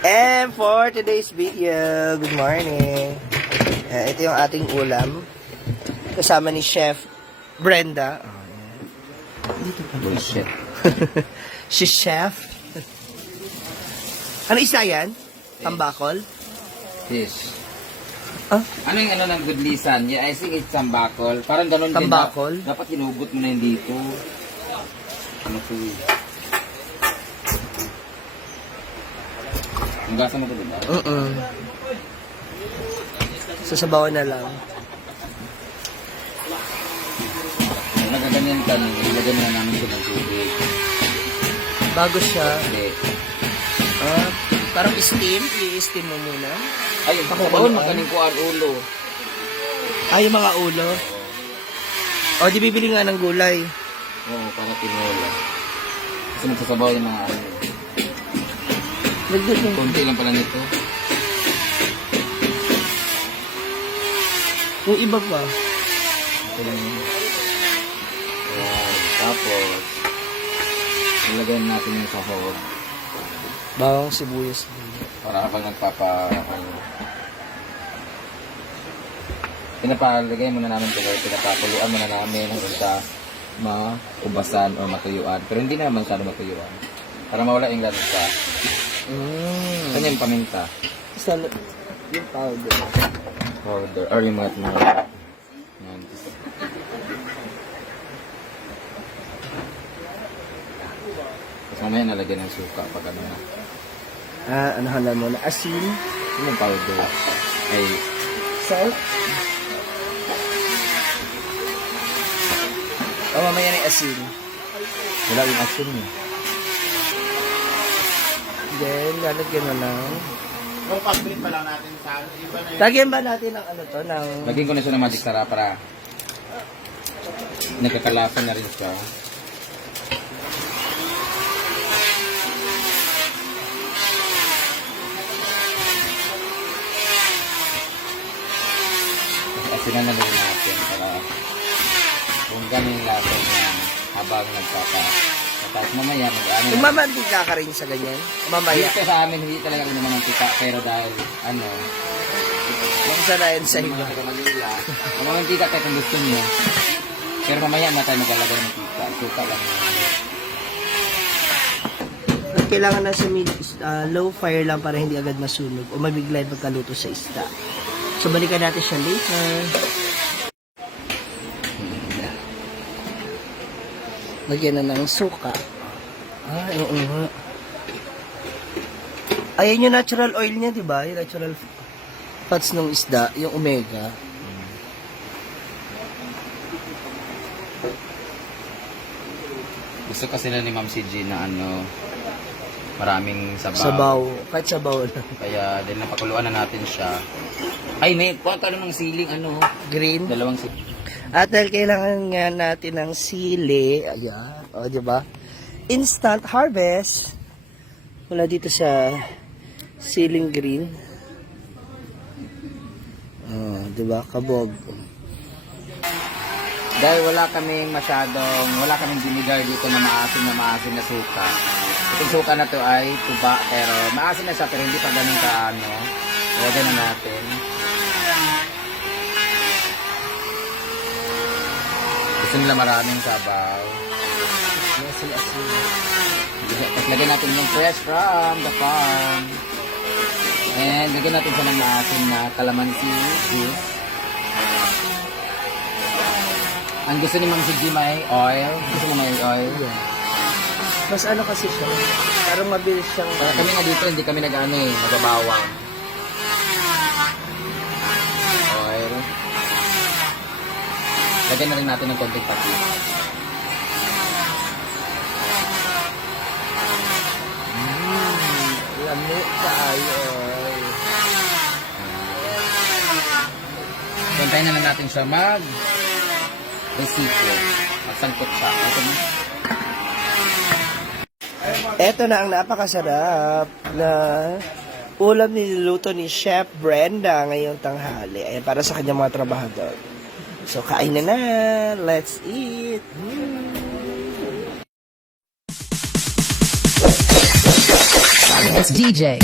And for today's video, good morning. Ito yung ating ulam. Kasama ni Chef Brenda. Oh, yeah. Dito pa. Bullshit. Si Chef. Ano isa yan? Tambakol? Fish. Ah? Ano yung ano ng good lisan? Yeah, I think it's tambakol. Parang ganun Tambakol? din. Dapat hinugot mo na yun dito. Ano to? Ang gasa mo ko diba? Sasabawan na lang. Kung nagaganyan ka, ilagyan na namin ito ng tubig. Bago siya. Hindi. Parang steam. I-steam mo muna. Ay, yung pakabawon, magaling ko ang ulo. Ay, yung mga ulo. O, di bibili nga ng gulay. Oo, para tinola. Kasi nagsasabaw yung mga ano. Nagdito. Konti lang pala nito. Yung iba pa. Ito lang yun. Ayan. Tapos, ilagay natin yung sahog. Bawang sibuyas. Para kapag pinapalagay muna namin ito, pinapakuluan muna namin hanggang sa maubasan o matuyuan. Pero hindi naman masyado matuyuan. Para mawala yung lansa. Kanya yung paminta. Sa yung powder. Powder. Or yung mga yan. Tapos mamaya nalagyan ng suka pag ano na. Ano mo na? Asin. Yung powder. Ay, Salt. O, mamaya na yung asin. wala yung asin eh. Then, lalagyan mo ng... Kung pag-blip pa lang natin sa iba na yun. Lagyan ba natin ng ano to? Ng... Lagyan ko na siya ng magic sarap para nagkakalasan na rin siya. Asinan na rin natin para kung ganun yung lasa niya habang tapos mamaya mag-ano. Umamantika ka rin sa ganyan? Mamaya. Dito sa amin hindi talaga rin naman ang tika pero dahil ano Kung sanayan sa yung iba. mga taga Manila ang mga tika tayo kung gusto niyo pero mamaya na tayo maglalagay ng tika suka lang Kailangan na sa low fire lang para hindi agad masunog o mabigla yung pagkaluto sa isda. So, balikan natin siya later. Lagyan na ng suka. Oo nga. Ayan yung natural oil niya, di ba? Yung natural fats ng isda, yung omega. gusto kasi na ni Ma'am si G na ano maraming sabaw. Sabaw. Kahit sabaw lang. Kaya dahil napakuluan na natin siya. Ay, may kuha tayo ng siling ano. Green. Dalawang siling. At dahil kailangan nga natin ng sili, ayan, o diba? Instant harvest. Wala dito sa siling green. Diba? Kabog. Dahil wala kaming vinegar dito na maasim na suka. Itong suka na to ay tuba pero maasim na siya pero hindi pa ganun ka ano. Lagyan na natin. Gusto nila maraming sabaw. Tapos lagyan natin yung fresh from the farm. And lagyan natin siya ng maasim na calamansi juice. Ang gusto ni Ma'am si G may oil. Gusto mo may oil? Yeah. Mas ano kasi siya, parang mabilis siyang... Kami nga dito, hindi kami nag-ano eh, nagabawang. Oil. Lagyan na rin natin ng konting pati. Lamo tayo. Gantayin na lang natin siya mag-resito. Magsangkot siya. Ito na. Ito na ang napakasarap na ulam niluluto ni Chef Brenda ngayong tanghali. Ayan, para sa kanyang mga trabahador. So, kain na. Let's eat. It's DJ.